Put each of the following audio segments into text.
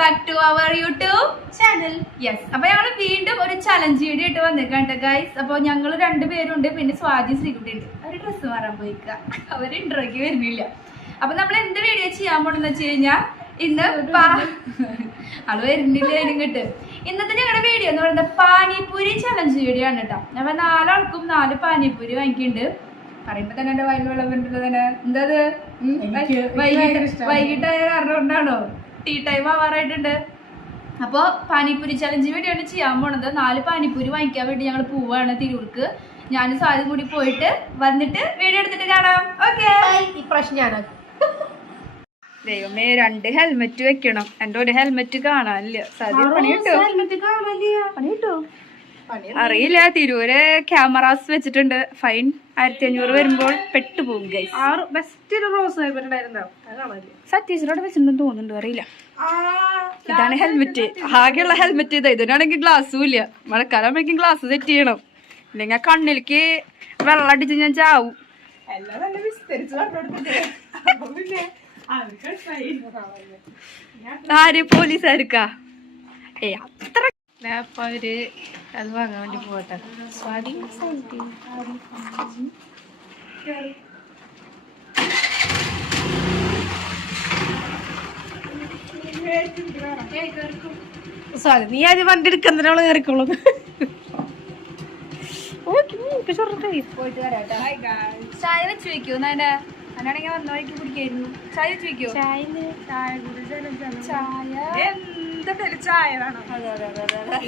Back to our YouTube channel. Yes, അപ്പൊ ഞങ്ങൾ വീണ്ടും ഒരു ചലഞ്ച് വീഡിയോ ഇട്ട് വന്നിട്ടുണ്ട് ഗൈസ്. അപ്പൊ ഞങ്ങൾ രണ്ടുപേരുണ്ട്, പിന്നെ സ്വാതി ശ്രീകുട്ടി ഉണ്ട്. അവര് ഡ്രസ്സ് മാറാൻ പോയിക്കുക, അവര് ഇൻട്രോയ്ക്ക് വരുന്നില്ല. അപ്പൊ നമ്മൾ എന്ത് വീഡിയോ ചെയ്യാൻ പോണെന്ന് വെച്ച് കഴിഞ്ഞാൽ ഇന്ന് ആള് വരുന്നില്ല ഇങ്ങോട്ട്. ഇന്നത്തെ ഞങ്ങളുടെ വീഡിയോ എന്ന് പറയുന്നത് പാനിപൂരി ചലഞ്ച് വീഡിയോ ആണ് കേട്ടോ. അപ്പൊ 4 ആൾക്കും 4 പാനിപൂരി വാങ്ങിക്കുന്നുണ്ട്. പറയുമ്പോ തന്നെ എന്റെ വയൽ വെള്ളം കണ്ടിട്ട് തന്നെ എന്താ വൈകിട്ടായ കാരണം കൊണ്ടാണോ ടീ ടൈം ആവാറായിട്ടുണ്ട്. അപ്പൊ പാനിപൂരി ചലഞ്ച് വീഡിയോയാണ് ചെയ്യാൻ പോണത്. 4 പാനിപൂരി വാങ്ങിക്കാൻ വേണ്ടി ഞങ്ങൾ പോവാണ് തിരൂർക്ക്. ഞാനും സാധ്യത കൂടി പോയിട്ട് വന്നിട്ട് വീഡിയോ എടുത്തിട്ട് കാണാം. ഓക്കെ, ഈ പ്രശ്നമാണ്. ദൈവമേ, 2 ഹെൽമെറ്റ് വെക്കണം. എന്റെ ഒരു ഹെൽമെറ്റ് കാണാനില്ല. സാധ്യത പണി കിട്ടോ അറിയില്ല. തിരൂര് ക്യാമറാസ് വെച്ചിട്ടുണ്ട്. ഫൈൻ 1500 വരുമ്പോൾ പെട്ടുപോകും ഗൈസ്. സത്യസിനോട് വെച്ചിട്ടുണ്ടെന്ന് തോന്നുന്നുണ്ട്, അറിയില്ല. ഇതാണ് ഹെൽമെറ്റ്, ആകെയുള്ള ഹെൽമെറ്റ് ഇതാ. ഇതിനാണെങ്കിൽ ഗ്ലാസ്സും ഇല്ല. മഴക്കാലമാകുമ്പോഴേക്കും ഗ്ലാസ് സെറ്റ് ചെയ്യണം, ഇല്ലെങ്കിൽ ആ കണ്ണിലേക്ക് വെള്ളം അടിച്ച് ഞാൻ ചാവും. ആര് പോലീസുകാർക്കാ? അത്ര അപ്പൊ അവര് അത് വാങ്ങാൻ വേണ്ടി പോട്ടെ. നീ അത് വണ്ടി എടുക്കുന്നതിനോള് കയറിക്കോളൂ. ചായ വെച്ച് വെക്കൂ എന്നാ അന്നാണെങ്കിൽ വന്ന വഴിക്ക് കുടിക്കായിരുന്നു. ചായ വെച്ച് വെക്കോ?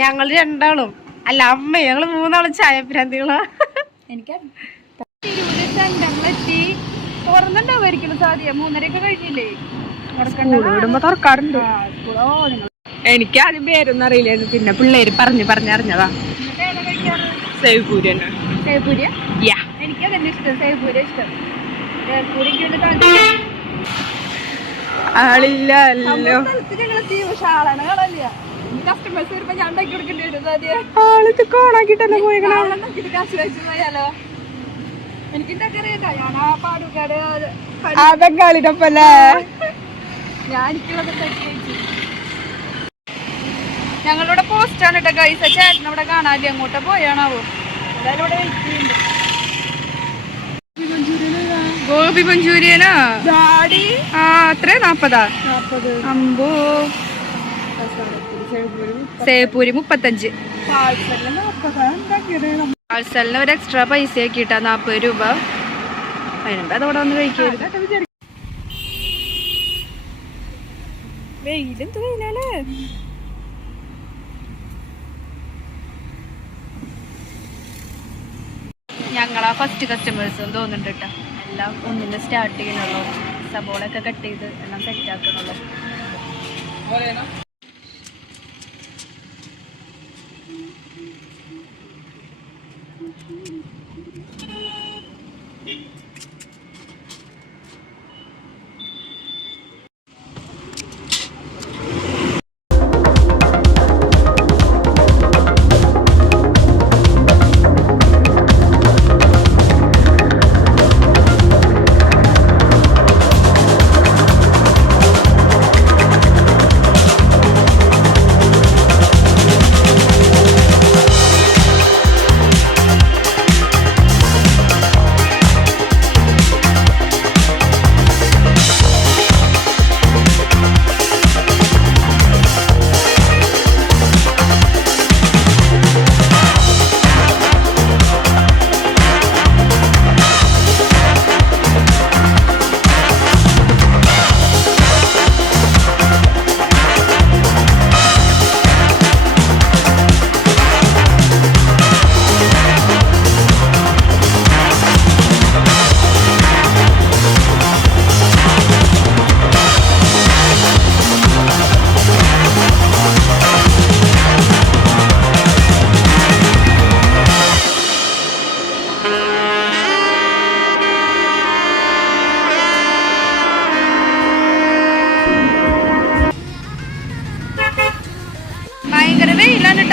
ഞങ്ങൾ 2 ആളും അല്ല അമ്മ, ഞങ്ങള് 3 ആളും ചായ പ്രാന്തികളാ. എനിക്ക് എത്തി തുറന്നുണ്ടാവുമായിരിക്കും സാധ്യത. 3:30 കഴിഞ്ഞില്ലേ? തുറക്കാറുണ്ട്. എനിക്ക് ആദ്യം പേരൊന്നും അറിയില്ലായിരുന്നു, പിന്നെ പിള്ളേര് പറഞ്ഞറിഞ്ഞതാ. സേവ്പൂരി തന്നെ. സേവ്പൂരിയ? എനിക്ക് അതന്നെ ഇഷ്ടം. സേവ്പൂരിയ ഇഷ്ടം. ആളില്ലല്ലോ. കസ്റ്റമേഴ്സ് വരുമ്പോ ഞാൻ ഉണ്ടാക്കി കൊടുക്കേണ്ടി വരും. ആളിത് കോണാക്കിട്ടല്ലേ പോയാലോ. എനിക്ക് അറിയാം, ഞാൻ ആ പാടുകാട് അതൊക്കെ ആളിനൊപ്പല്ലേ ഞാൻ എനിക്കുള്ളത് ഉണ്ടാക്കി വെച്ചു. ഞങ്ങളിവിടെ പോസ്റ്റാണ് കേട്ടോ ഗൈസ്. ചേട്ടൻ ഇവിടെ കാണാല്ലേ, അങ്ങോട്ട് പോയാണാവോ? എന്തായാലും ഇവിടെ വെയിറ്റ് ചെയ്യുന്നുണ്ട്. ഗോപി മഞ്ചൂരിയനാ അത്ര 40. അമ്പോ. സേവ്പൂരി 35. പാഴ്സലിന് ഒരു എക്സ്ട്രാ പൈസ ആക്കിട്ടാ 40 രൂപ. അതിനുമ്പോ അതോടെ വന്ന് കഴിക്കരുത്. വെയിലെന്ത് വെയിലല്ലേ. ഞങ്ങളാ ഫസ്റ്റ് കസ്റ്റമേഴ്സും തോന്നുന്നുണ്ട് കേട്ടോ. എല്ലാം ഒന്നിന് സ്റ്റാർട്ട് ചെയ്യണുള്ളൂ. സബോളൊക്കെ കട്ട് ചെയ്ത് എല്ലാം സെറ്റ് ആക്കണുള്ളൂ.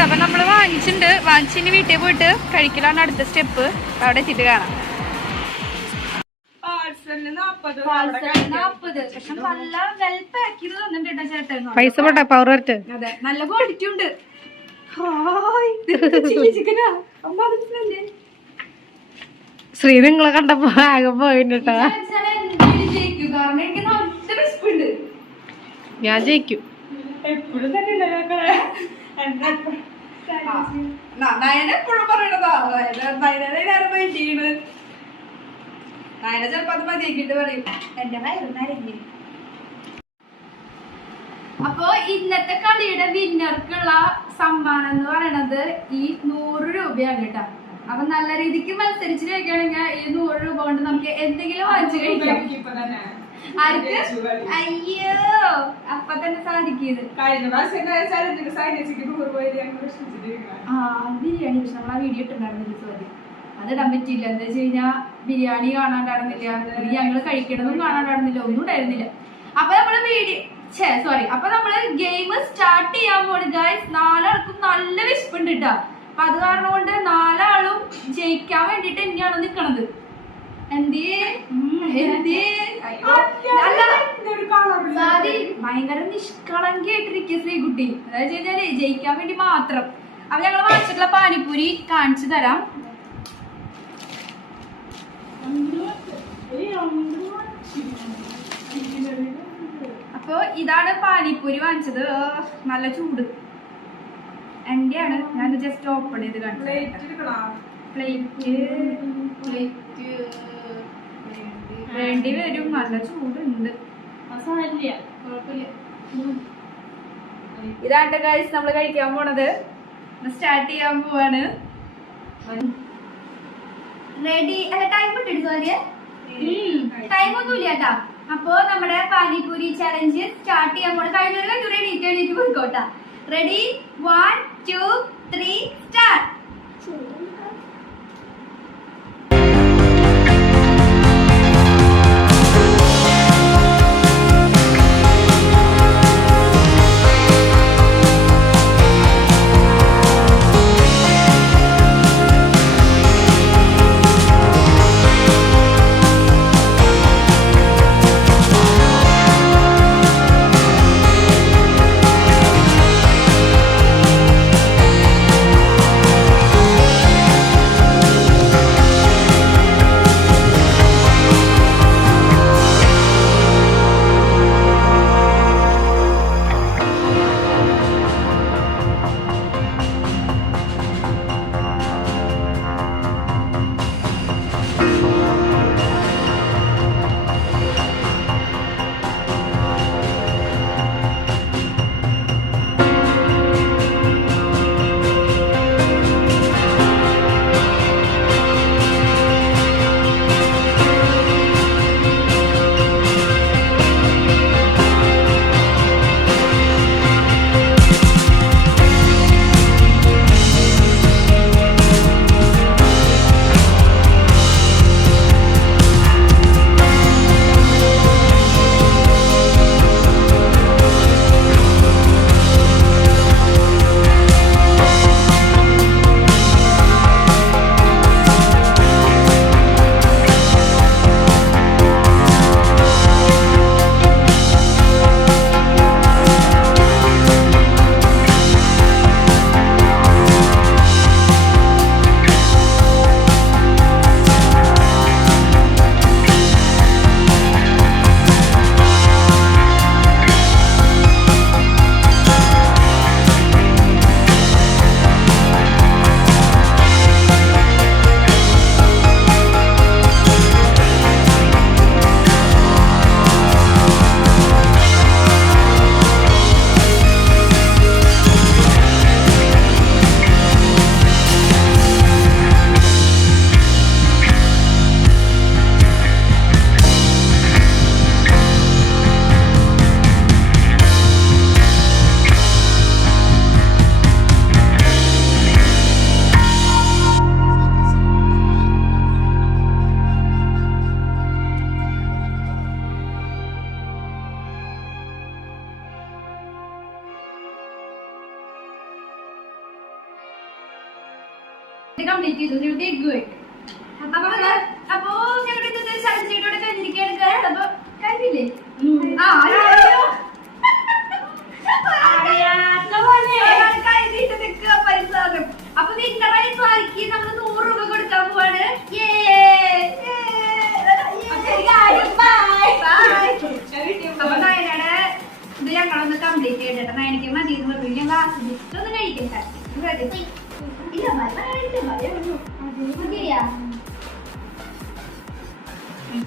അപ്പൊ നമ്മള് വാങ്ങിച്ചിട്ട് വീട്ടിൽ പോയിട്ട് കഴിക്കലാണ് അടുത്ത സ്റ്റെപ്പ്. അവിടെ എത്തിയിട്ട് കാണാം. 40. പക്ഷെ നല്ല വെൽ പാക്ക് ചെയ്ത് തന്നിട്ടുണ്ട് ചേട്ടൻ. പൈസ പോട്ടെ പവർ വരട്ടെ. അതെ, നല്ല ക്വാളിറ്റി ഉണ്ട്. ചില്ലി ചിക്കനാ അമ്മ. അതില്ലേ ശ്രീ നിങ്ങളെ കണ്ടപ്പോ ആകെ പോയിട്ടാ. ജയിക്കും, കാരണം എനിക്ക് നല്ല വിശപ്പുണ്ട്. ഞാൻ ജയിക്കും. എപ്പോഴും തന്നെ നയന എപ്പോഴും പറയണതാ. നയനെ ചെയ്യണ്. നയന ചെലപ്പോ അത് മതിയാക്കിട്ട് പറയും എന്റെ വയറുന്നരങ്ങി. അപ്പൊ ഇന്നത്തെ കളിയുടെ വിന്നർക്കുള്ള സമ്മാനം എന്ന് പറയണത് ഈ 100 രൂപയാണ് കേട്ടോ. അപ്പൊ നല്ല രീതിക്ക് മത്സരിച്ച് കഴിക്കുകയാണെങ്കിൽ ഈ 100 രൂപ കൊണ്ട് നമുക്ക് എന്തെങ്കിലും വാങ്ങിച്ചു കഴിക്കാം. ആർക്ക്? അയ്യോ, അപ്പൊ തന്നെ സാധിക്കുന്നത് ബിരിയാണി. പക്ഷെ നമ്മൾ ആ വീഡിയോ ഇട്ടുണ്ടായിരുന്നില്ല ചോദ്യം, അത് ഇടാൻ പറ്റിയില്ല. എന്താ വെച്ച് കഴിഞ്ഞാൽ ബിരിയാണി കാണാണ്ടായിരുന്നില്ല, ഞങ്ങള് കഴിക്കണതും കാണാണ്ടായിരുന്നില്ല, ഒന്നും ഉണ്ടായിരുന്നില്ല. അപ്പൊ നമ്മള് അപ്പൊ നമ്മള് ഗെയിം സ്റ്റാർട്ട് ചെയ്യാൻ പോണ് ഗൈസ്. 4 ആൾക്കും നല്ല വിശപ്പുണ്ട് കേട്ടോ. അപ്പൊ അത് കാരണം കൊണ്ട് 4 ആളും ജയിക്കാൻ വേണ്ടിട്ട് തന്നെയാണ് നിക്കണത്. ഭയങ്കര നിഷ്കളങ്കിയായിട്ടിരിക്കുക ശ്രീകുട്ടി. അതായത് കഴിഞ്ഞാല് ജയിക്കാൻ വേണ്ടി മാത്രം. അപ്പൊ ഞങ്ങൾ വാങ്ങിച്ചിട്ടുള്ള പാനിപ്പൂരി കാണിച്ചു തരാം. അപ്പൊ ഇതാണ് പാനിപ്പൂരി വാങ്ങിച്ചത്. നല്ല ചൂട് എന്റെയാണ്. ഞാൻ ജസ്റ്റ് ഓപ്പൺ ചെയ്ത് കാണിച്ചു. പ്ലേറ്റ് വേണ്ടി വരും. നല്ല ചൂടുണ്ട്. ഇതാണ്ട് ഗൈസ് നമ്മള് കഴിക്കാൻ പോണത്. സ്റ്റാർട്ട് ചെയ്യാൻ പോവാണ്. റെഡി? അല്ല, ടൈം ഇട്ടിട്ട് ടൈം ഒന്നുമില്ല കേട്ടാ. അപ്പൊ നമ്മുടെ പാനിപൂരി ചലഞ്ച് സ്റ്റാർട്ട് ചെയ്യാൻ പോണ. കഴിഞ്ഞൊരു എണീറ്റ് പോയിക്കോട്ടാ. റെഡി? 1 2 3 സ്റ്റാർട്ട്. കംപ്ലീറ്റ് ചെയ്തു. ഇവിടെ എഗ് വെക്കും. അപ്പൊ ഞങ്ങളുടെ ഇന്നത്തെ ചലഞ്ചിട്ടോടെ കഴിഞ്ഞിരിക്കുകയാണ്. അപ്പൊ കഴിഞ്ഞില്ലേ? ആസ്വദിച്ചിട്ടൊന്ന് കഴിക്കട്ടെ. ഇല്ല മതിയാ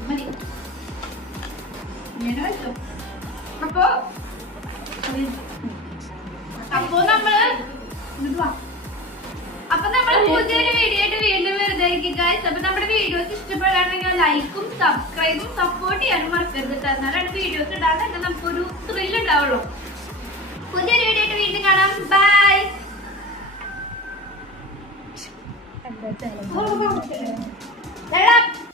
മതി. ഇങ്ങനെ വെച്ചോ. അപ്പൊ നമ്മള് പുതിയൊരു വീഡിയോ ആയിട്ട് വീണ്ടും വരുന്നതായിരിക്കും ഗൈസ്. അപ്പൊ നമ്മുടെ വീഡിയോസ് ഇഷ്ടപ്പെടാണെങ്കിൽ ലൈക്കും സബ്സ്ക്രൈബും സപ്പോർട്ട് ചെയ്യാനും മറക്കരുത്. എന്നാലാണ് വീഡിയോസ് ഇടാൻ തന്നെ നമുക്കൊരു ത്രില്ല് ഉണ്ടാവുള്ളൂ. പുതിയൊരു വീഡിയോ ആയിട്ട് വീണ്ടും കാണാം. ബൈ.